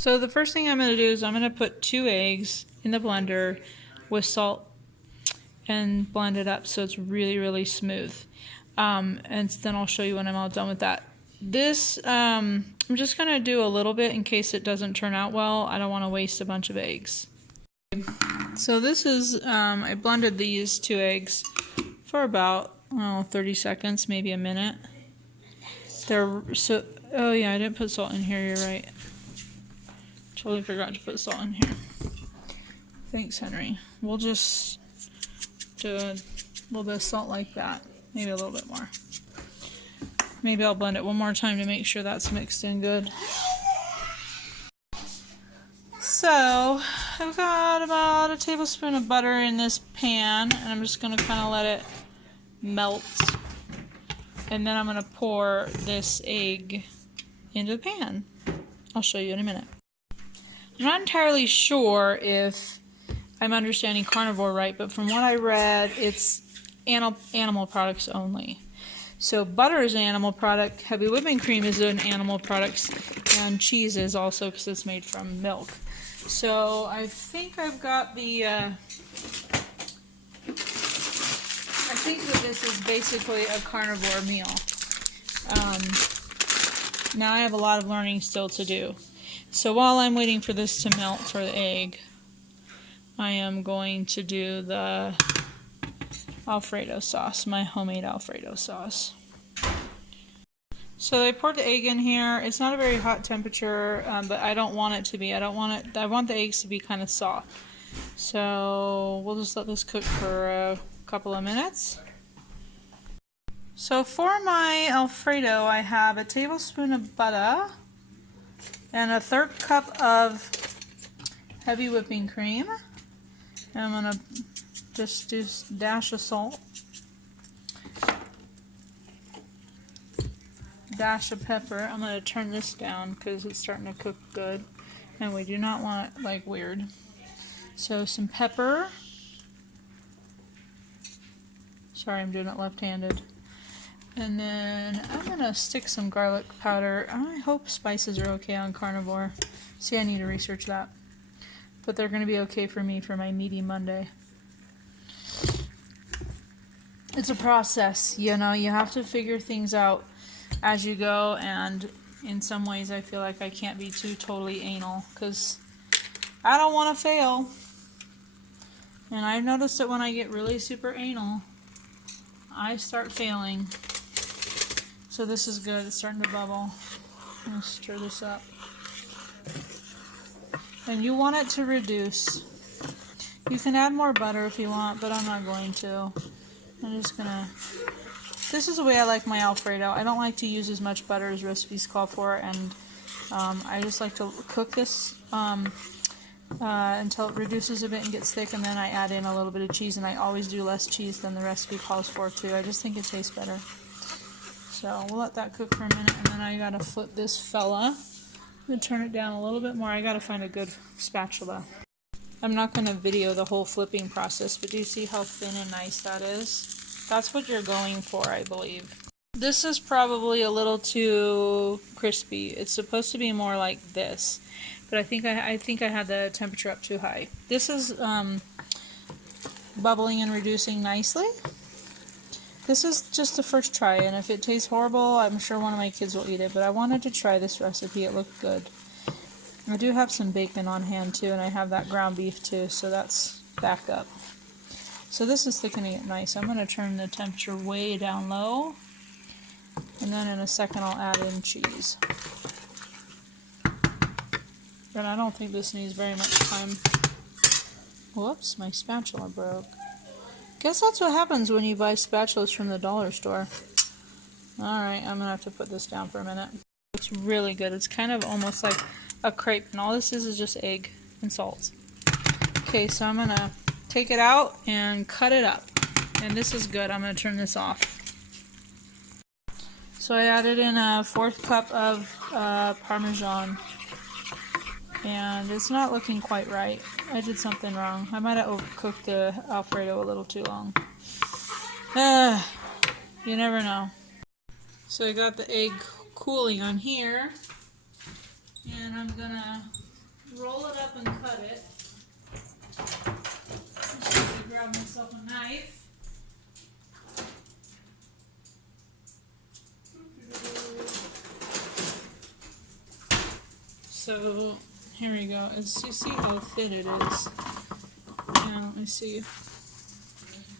So the first thing I'm going to do is I'm going to put 2 eggs in the blender with salt and blend it up so it's really, really smooth. And then I'll show you when I'm all done with that. This, I'm just going to do a little bit in case it doesn't turn out well. I don't want to waste a bunch of eggs. So this is, I blended these 2 eggs for about 30 seconds, maybe a minute. Oh yeah, I didn't put salt in here, you're right. Totally forgot to put salt in here. Thanks, Henry. We'll just do a little bit of salt like that. Maybe a little bit more. Maybe I'll blend it one more time to make sure that's mixed in good. So, I've got about a tablespoon of butter in this pan, and I'm just going to kind of let it melt. And then I'm going to pour this egg into the pan. I'll show you in a minute. I'm not entirely sure if I'm understanding carnivore right, but from what I read, it's animal products only. So butter is an animal product, heavy whipping cream is an animal product, and cheese is also because it's made from milk. So I think I've got the, I think that this is basically a carnivore meal. Now I have a lot of learning still to do. So while I'm waiting for this to melt for the egg, I am going to do the Alfredo sauce, my homemade Alfredo sauce. So I poured the egg in here. It's not a very hot temperature, but I don't want it to be. I want the eggs to be kind of soft. So we'll just let this cook for a couple of minutes. So for my Alfredo, I have a tablespoon of butter and a 1/3 cup of heavy whipping cream. And I'm going to just do a dash of salt, dash of pepper. I'm going to turn this down because it's starting to cook good, and we do not want it like weird. So some pepper. Sorry, I'm doing it left-handed. And then I'm going to stick some garlic powder. I hope spices are okay on carnivore. See, I need to research that. But they're going to be okay for me for my meaty Monday. It's a process, you know. You have to figure things out as you go, and in some ways I feel like I can't be too totally anal because I don't want to fail. And I've noticed that when I get really super anal, I start failing. So this is good. It's starting to bubble. I'm going to stir this up. And you want it to reduce. You can add more butter if you want, but I'm not going to. I'm just gonna... This is the way I like my Alfredo. I don't like to use as much butter as recipes call for, and I just like to cook this until it reduces a bit and gets thick, and then I add in a little bit of cheese, and I always do less cheese than the recipe calls for too. I just think it tastes better. So we'll let that cook for a minute, and then I gotta flip this fella. I'm going to turn it down a little bit more. I got to find a good spatula. I'm not going to video the whole flipping process, but do you see how thin and nice that is? That's what you're going for, I believe. This is probably a little too crispy. It's supposed to be more like this, but I think I had the temperature up too high. This is bubbling and reducing nicely. This is just the first try, and if it tastes horrible, I'm sure one of my kids will eat it, but I wanted to try this recipe. It looked good. I do have some bacon on hand, too, and I have that ground beef, too, so that's back up. So this is thickening it nice. I'm going to turn the temperature way down low, and then in a second I'll add in cheese. And I don't think this needs very much time. Whoops, my spatula broke. Guess that's what happens when you buy spatulas from the dollar store. Alright, I'm going to have to put this down for a minute. It's really good. It's kind of almost like a crepe, and all this is just egg and salt. Okay, so I'm going to take it out and cut it up. And this is good. I'm going to turn this off. So I added in a 1/4 cup of Parmesan. And it's not looking quite right. I did something wrong. I might have overcooked the Alfredo a little too long. You never know. So I got the egg cooling on here. And I'm gonna roll it up and cut it. I'm just going to grab myself a knife. So here we go. You see how thin it is. Yeah, let me see.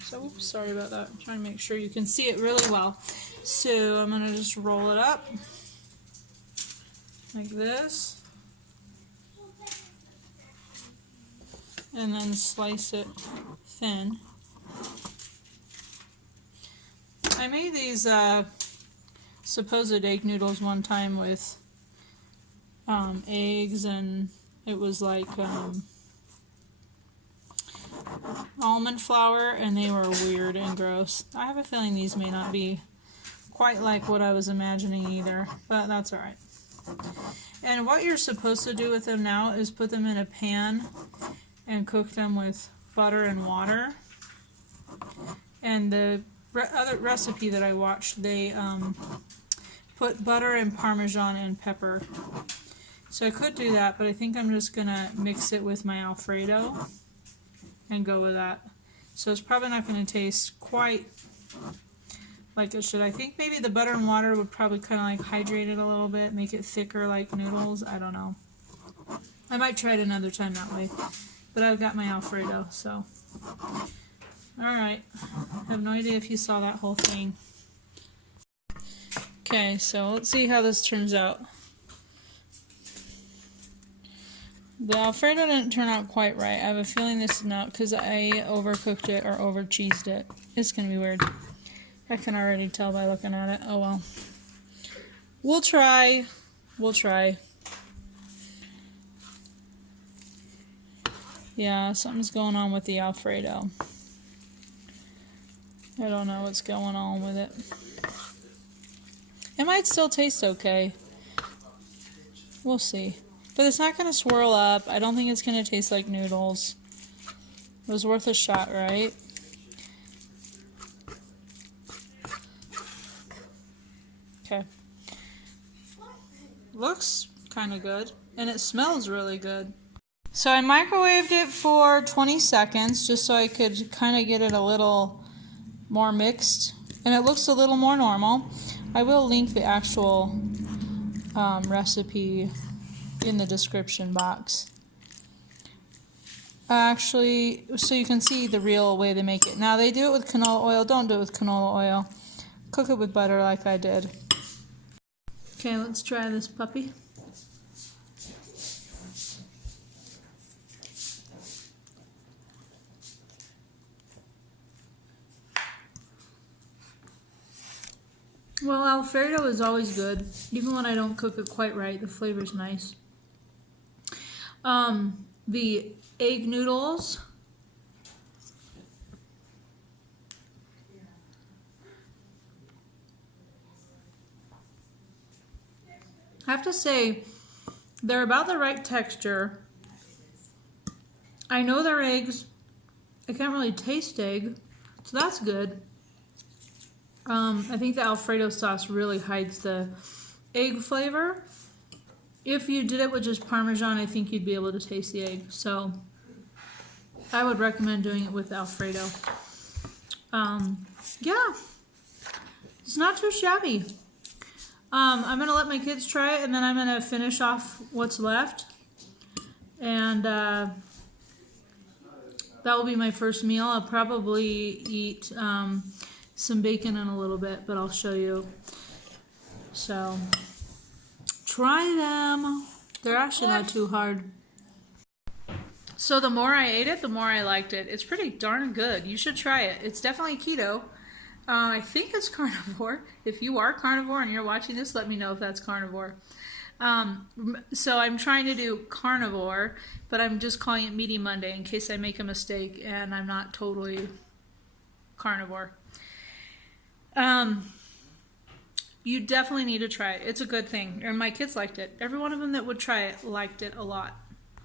So, oops, sorry about that. I'm trying to make sure you can see it really well. So I'm going to just roll it up like this. And then slice it thin. I made these supposed egg noodles one time with eggs, and it was like almond flour, and they were weird and gross. I have a feeling these may not be quite like what I was imagining either, but that's alright. And what you're supposed to do with them now is put them in a pan and cook them with butter and water. And the other recipe that I watched, they put butter and parmesan and pepper. So I could do that, but I think I'm just gonna mix it with my Alfredo and go with that. So it's probably not gonna taste quite like it should. I think maybe the butter and water would probably kind of like hydrate it a little bit, make it thicker like noodles. I don't know. I might try it another time that way. But I've got my Alfredo, so. Alright. I have no idea if you saw that whole thing. Okay, so let's see how this turns out. The Alfredo didn't turn out quite right. I have a feeling this is not because I overcooked it or over cheesed it. It's going to be weird. I can already tell by looking at it. Oh well. We'll try. We'll try. Yeah, something's going on with the Alfredo. I don't know what's going on with it. It might still taste okay. We'll see. But it's not going to swirl up. I don't think it's going to taste like noodles. It was worth a shot, right? Okay. Looks kind of good. And it smells really good. So I microwaved it for 20 seconds just so I could kind of get it a little more mixed. And it looks a little more normal. I will link the actual recipe in the description box. Actually, so you can see the real way they make it. Now they do it with canola oil. Don't do it with canola oil. Cook it with butter like I did. Okay, let's try this puppy. Well, Alfredo is always good. Even when I don't cook it quite right, the flavor's nice. The egg noodles. I have to say, they're about the right texture. I know they're eggs. I can't really taste egg, so that's good. I think the Alfredo sauce really hides the egg flavor. If you did it with just Parmesan, I think you'd be able to taste the egg. So I would recommend doing it with Alfredo. Yeah, it's not too shabby. I'm going to let my kids try it, and then I'm going to finish off what's left. And that will be my first meal. I'll probably eat some bacon in a little bit, but I'll show you. So try them. They're actually not too hard. So the more I ate it, the more I liked it. It's pretty darn good. You should try it. It's definitely keto. I think it's carnivore. If you are carnivore and you're watching this, let me know if that's carnivore. So I'm trying to do carnivore, but I'm just calling it Meaty Monday in case I make a mistake and I'm not totally carnivore. You definitely need to try it. It's a good thing. And my kids liked it. Every one of them that would try it liked it a lot.